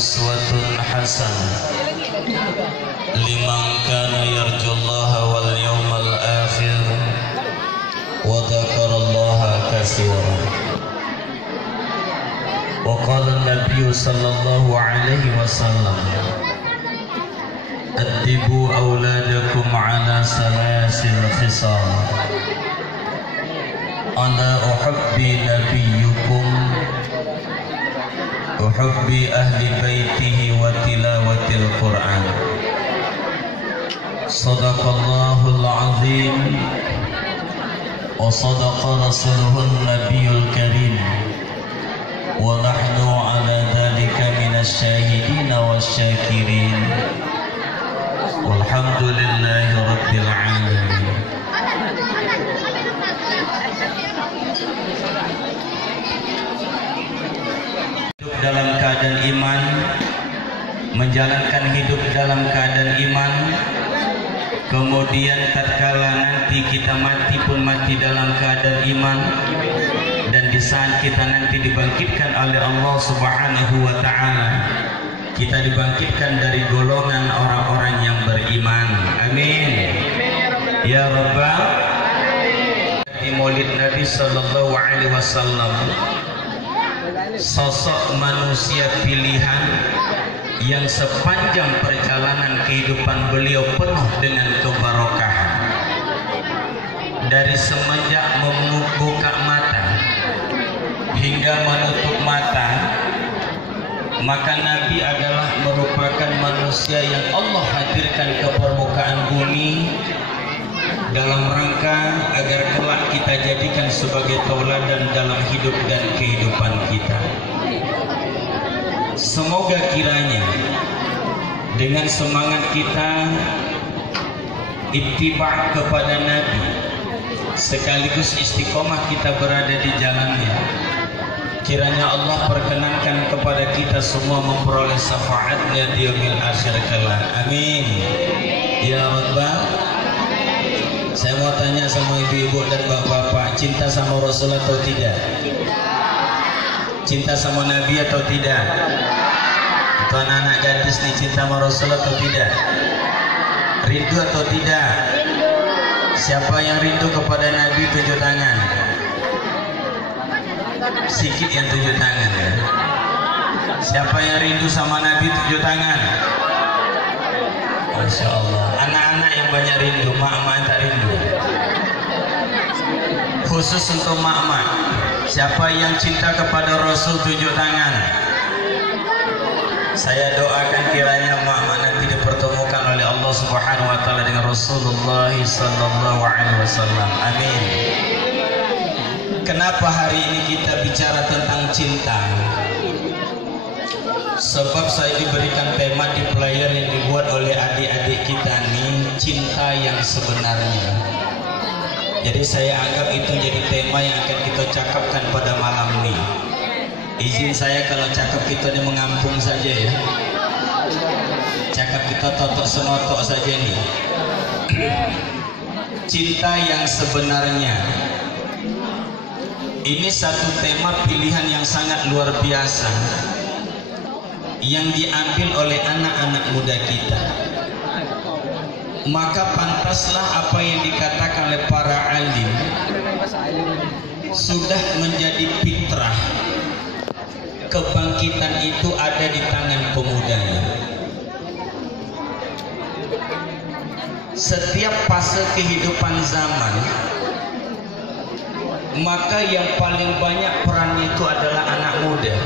uswatun hasanah liman kana yarjullaha wal yawmal akhir wa dzakarallaha katsiran. Wa qala an-nabiy sallallahu alaihi wasallam, addibu auladakum ala salasil khisal ala uhubbi nabiyyukum uhubbi ahli baitihi wa tilawatil Qur'an. Sadaqallahul azim wa sadaqa rasuluhun nabiyul karim wa nahnu ala dhalika minasyahidina wasyakirin walhamdulillahi rabbil alamin. Dalam keadaan iman, menjalankan hidup dalam keadaan iman, kemudian tatkala nanti kita mati pun mati dalam keadaan iman, dan di saat kita nanti dibangkitkan oleh Allah Subhanahu wa ta'ala, kita dibangkitkan dari golongan orang-orang yang beriman. Amin ya Rabbal. Di Maulid Nabi sallallahu alaihi wasallam, sosok manusia pilihan yang sepanjang perjalanan kehidupan beliau penuh dengan kebarokahan. Dari semenjak membuka mata hingga menutup mata, maka Nabi adalah merupakan manusia yang Allah hadirkan ke permukaan bumi dalam rangka agar kelak kita jadikan sebagai tauladan dalam hidup dan kehidupan kita. Semoga kiranya dengan semangat kita ittiba' kepada Nabi sekaligus istiqomah kita berada di jalannya, kiranya Allah perkenankan kepada kita semua memperoleh syafaatnya di yaumil akhir kelak. Amin ya Rabbal. Saya mau tanya sama ibu-ibu dan bapak-bapak, cinta sama Rasul atau tidak? Cinta sama Nabi atau tidak? Atau anak-anak gadis nih, cinta sama Rasul atau tidak? Rindu atau tidak? Siapa yang rindu kepada Nabi tunjuk tangan. Sikit yang tunjuk tangan ya. Siapa yang rindu sama Nabi tunjuk tangan. Masya Allah. Anak-anak yang banyak rindu, mak-mak yang tak rindu. Khusus untuk mak-mak, siapa yang cinta kepada Rasul tunjuk tangan. Saya doakan kiranya mak-mak nanti dipertemukan oleh Allah Subhanahu wa ta'ala dengan Rasulullah sallallahu alaihi wasallam. Amin. Kenapa hari ini kita bicara tentang cinta? Sebab saya diberikan tema di player yang dibuat oleh adik-adik kita nih, cinta yang sebenarnya. Jadi saya anggap itu jadi tema yang akan kita cakapkan pada malam ini. Izin saya kalau cakap kita ini mengampung saja ya. Cakap kita totok senotok saja nih. Cinta yang sebenarnya. Ini satu tema pilihan yang sangat luar biasa yang diambil oleh anak-anak muda kita. Maka pantaslah apa yang dikatakan oleh para alim sudah menjadi fitrah. Kebangkitan itu ada di tangan pemudanya. Setiap fase kehidupan zaman, maka yang paling banyak perannya itu adalah anak muda.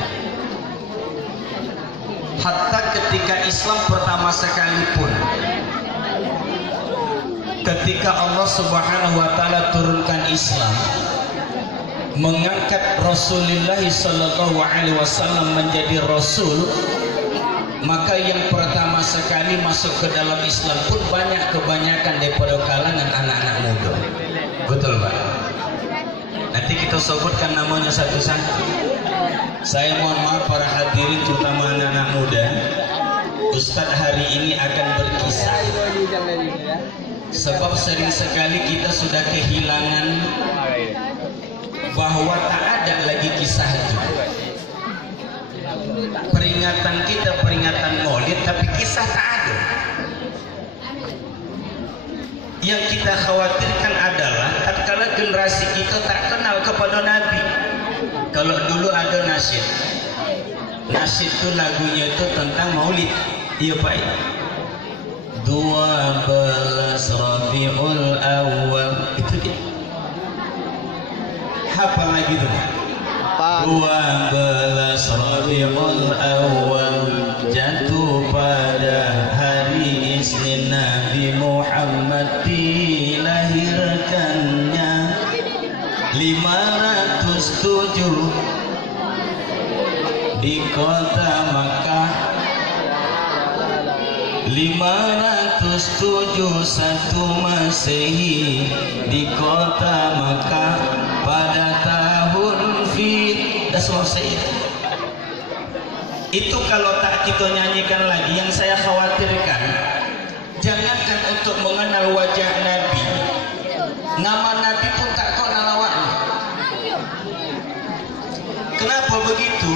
Hatta ketika Islam pertama sekalipun, ketika Allah Subhanahu wa ta'ala turunkan Islam, mengangkat Rasulullah sallallahu alaihi wasallam menjadi Rasul, maka yang pertama sekali masuk ke dalam Islam pun kebanyakan daripada kalangan anak-anak muda. Betul Pak? Nanti kita sebutkan namanya satu-satu. Saya mohon maaf para hadirin terutama anak-anak muda, Ustadz hari ini akan berkisah. Sebab sering sekali kita sudah kehilangan bahwa tak ada lagi kisah itu. Peringatan kita peringatan Maulid, tapi kisah tak ada. Yang kita khawatirkan adalah tatkala generasi kita tak kenal kepada Nabi. Kalau dulu ada nasyid, nasyid itu lagunya itu tentang Maulid. Iya Pak. 12 Rabiul Awal itu dia. Apa lagi itu? 12 Rabiul Awal jatuh pada hari Isnin, Nabi Muhammad dilahirkannya 507 di kota Makkah, 571 Masehi di kota Makkah pada tahun Dah selesai. Itu kalau tak kita nyanyikan lagi, yang saya khawatirkan, jangankan untuk mengenal wajah Nabi, nama Nabi pun tak kau nalawaknya. Kenapa begitu?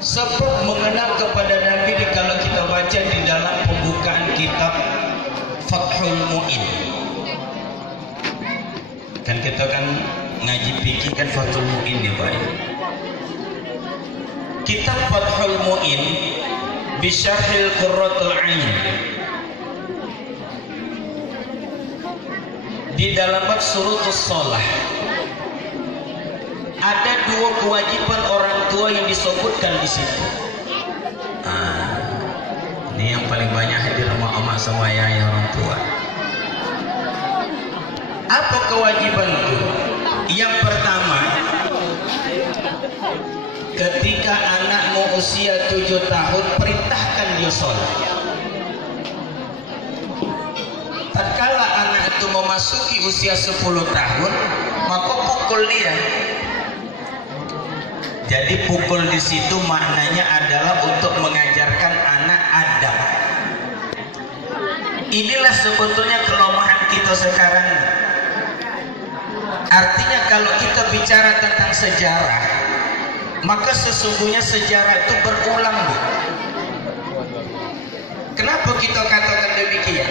Sebab mengenal kepada Nabi kalau kita baca di dalam pembukaan kitab Fathul Mu'in, kan kita kan ngaji fikih kan Fathul Mu'in ya Pak. Kitab Fathul Mu'in Bisyarhil Qurratul Ain, di dalam bab Syurutus Shalah ada dua kewajiban orang tua yang disebutkan di situ. Ini yang paling banyak hadir emak-emak sama ayah orang tua. Apa kewajiban itu? Yang pertama, ketika anakmu usia 7 tahun, perintahkan dia sholat. Tatkala anak itu memasuki usia 10 tahun, maka pukul dia. Jadi pukul di situ maknanya adalah untuk mengajarkan anak adab. Inilah sebetulnya kelemahan kita sekarang. Artinya kalau kita bicara tentang sejarah, maka sesungguhnya sejarah itu berulang, Bu. Kenapa kita katakan demikian?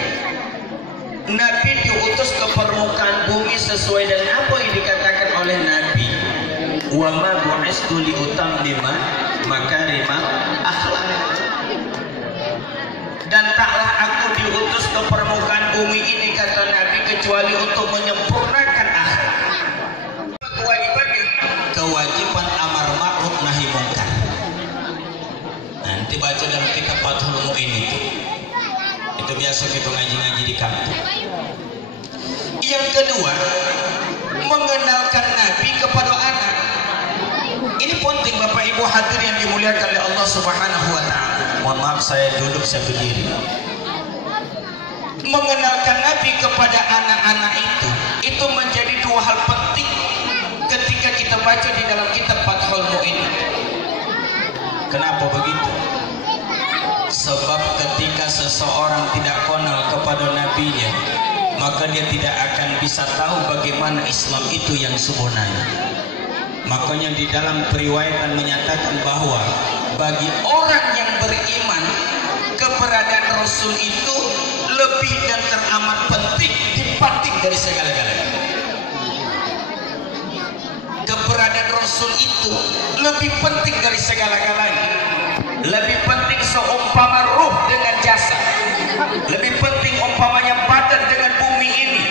Nabi diutus ke permukaan bumi sesuai dengan apa yang dikatakan oleh Nabi. Wa ma bu'istu li utammima makarimal akhlak. Dan taklah aku diutus ke permukaan bumi ini, kata Nabi, kecuali untuk menyempurnakan akhlak. Kewajibannya, kewajiban amar ma'ruf nahi mungkar. Nanti baca dalam kitab Fathul Mu'in itu biasa kita ngaji-ngaji di kampung. Yang kedua, mengenalkan Nabi kepada anak. Ini penting Bapak Ibu hadir yang dimuliakan oleh Allah Subhanahu wa taala. Mohon maaf saya duduk, saya berdiri. Mengenalkan Nabi kepada anak-anak itu menjadi dua hal penting ketika kita baca di dalam kitab Fathul Mu'in. Kenapa begitu? Sebab ketika seseorang tidak kenal kepada nabinya, maka dia tidak akan bisa tahu bagaimana Islam itu yang sebenarnya. Makanya di dalam periwayatan menyatakan bahwa bagi orang yang beriman, keberadaan Rasul itu lebih dan teramat penting dibanding dari segala-galanya. Keberadaan Rasul itu lebih penting dari segala-galanya. Lebih penting seumpama ruh dengan jasad, lebih penting umpamanya badan dengan bumi ini,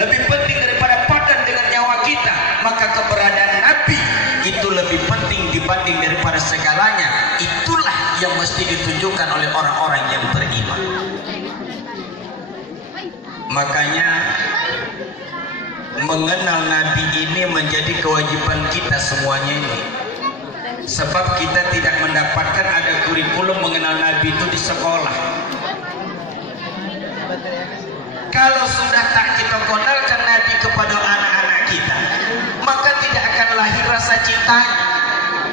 lebih penting daripada badan dengan nyawa kita. Maka keberadaan Nabi itu lebih penting dibanding daripada segalanya. Itulah yang mesti ditunjukkan oleh orang-orang yang beriman. Makanya mengenal Nabi ini menjadi kewajiban kita semuanya ini. Sebab kita tidak mendapatkan ada kurikulum mengenal Nabi itu di sekolah. Kalau sudah tak kita kenalkan Nabi kepada anak-anak kita, maka tidak akan lahir rasa cinta.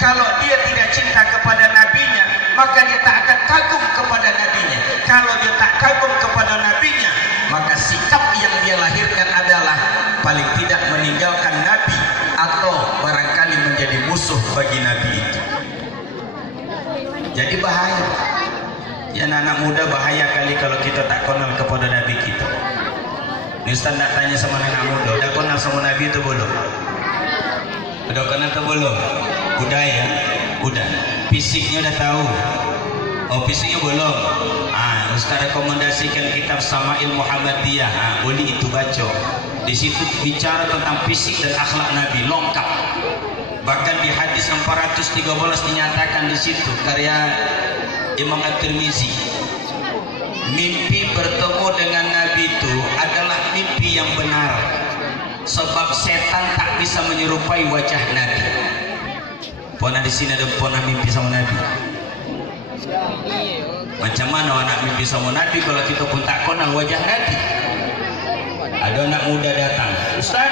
Kalau dia tidak cinta kepada nabinya, maka dia tak akan kagum kepada nabinya. Kalau dia tak kagum kepada nabinya, maka sikap yang dia lahirkan adalah paling tidak meninggalkan Nabi atau barangkali menjadi musuh bagi Nabi itu. Jadi bahaya. Ya anak muda bahaya kali kalau kita tak kenal kepada Nabi kita. Ini Ustaz nak tanya sama anak muda, udah kenal sama Nabi itu belum? Udah kenal atau belum? Udah ya? Udah. Fisiknya udah tahu? Oh fisiknya belum? Ustaz rekomendasikan kitab Sama'il Muhammadiyah. Boleh itu baca. Di situ bicara tentang fisik dan akhlak Nabi lengkap. Bahkan di hadis 413 dinyatakan di situ karya Imam At-Tirmizi, mimpi bertemu dengan Nabi itu adalah mimpi yang benar, sebab setan tak bisa menyerupai wajah Nabi. Pernah di sini ada pernah mimpi sama Nabi? Macam mana anak mimpi sama Nabi kalau kita pun tak kenal wajah Nabi? Ada anak muda datang, Ustaz,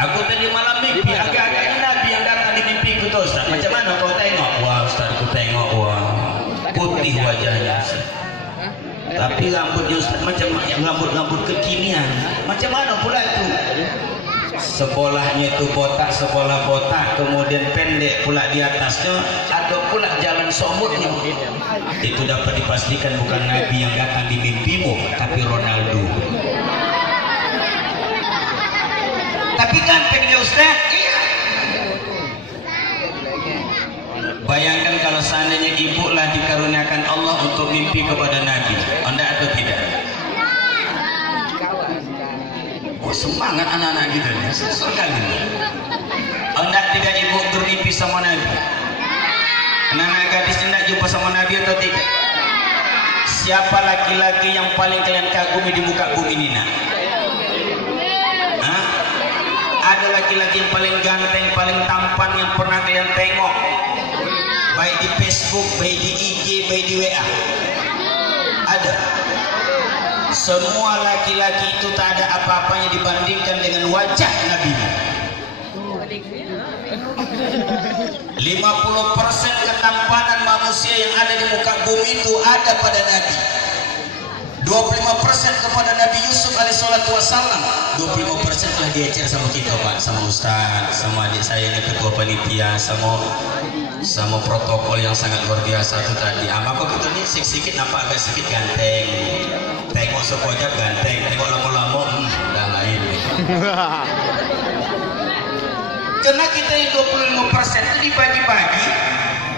aku tadi malam mimpi agak-agaknya Nabi yang datang di mimpi ku tuh, Ustaz. Macam mana kau tengok? Wah Ustaz, aku tengok, wah putih wajahnya, Ustaz. Tapi rambutnya Ustaz macam rambut kekinian. Macam mana pula itu? Sekolahnya itu botak, sekolah botak, kemudian pendek pula di atasnya, ada pula jalan somutnya. Itu dapat dipastikan bukan Nabi yang datang di mimpimu, tapi Ronaldo. Tapi gantengnya Ustaz, iya. Bayangkan kalau seandainya ibu lah dikaruniakan Allah untuk mimpi kepada Nabi, Anda atau tidak? Oh semangat anak-anak gitu nih, sekali. Anda tidak ibu bermimpi sama Nabi? Anak-anak gadis tidak jumpa sama Nabi atau tidak? Siapa laki-laki yang paling kalian kagumi di muka bumi ini nak? Ada laki-laki yang paling ganteng, paling tampan yang pernah kalian tengok, baik di Facebook, baik di IG, baik di WA? Ada. Semua laki-laki itu tak ada apa-apanya dibandingkan dengan wajah Nabi. 50% ketampanan manusia yang ada di muka bumi itu ada pada Nabi. 25% kepada Nabi Yusuf alaihissalatu wassalam. 25% telah diajar sama kita Pak, sama Ustaz, sama adik saya ini ketua panitia, sama protokol yang sangat luar biasa itu tadi. Maka kita ini sedikit nampak agak sedikit ganteng. Tengok sepojak ganteng, tengok lama-lama udah lain. Karena kita yang 25% itu dibagi-bagi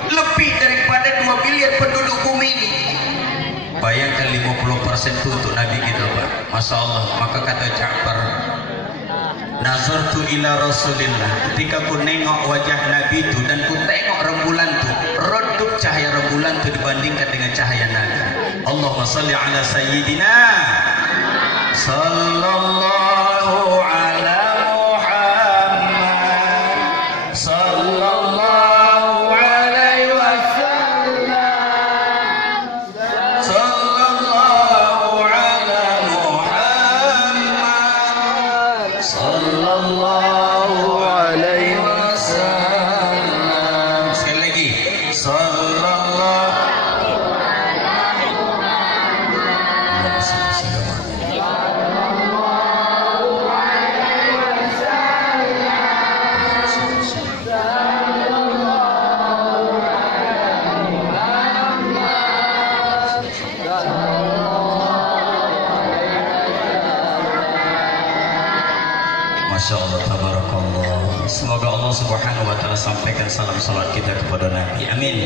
lebih daripada 2 miliar penduduk bumi ini. Bayangkan 50% itu untuk Nabi kita Pak. Masya Allah. Maka kata Ja'far, nazartu ila Rasulillah, ketika ku nengok wajah Nabi itu dan ku tengok rembulan itu, redup cahaya rembulan itu dibandingkan dengan cahaya Nabi. Allahumma salli ala sayyidina sallallahu ala Muhammad sallallahu alaihi wasallam sallallahu ala Muhammad sallallahu alaihi wasallam. Sekali lagi, sallallahu Masya Allah, tabarakallah. Semoga Allah subhanahu wa ta'ala sampaikan salam salat kita kepada Nabi. Amin.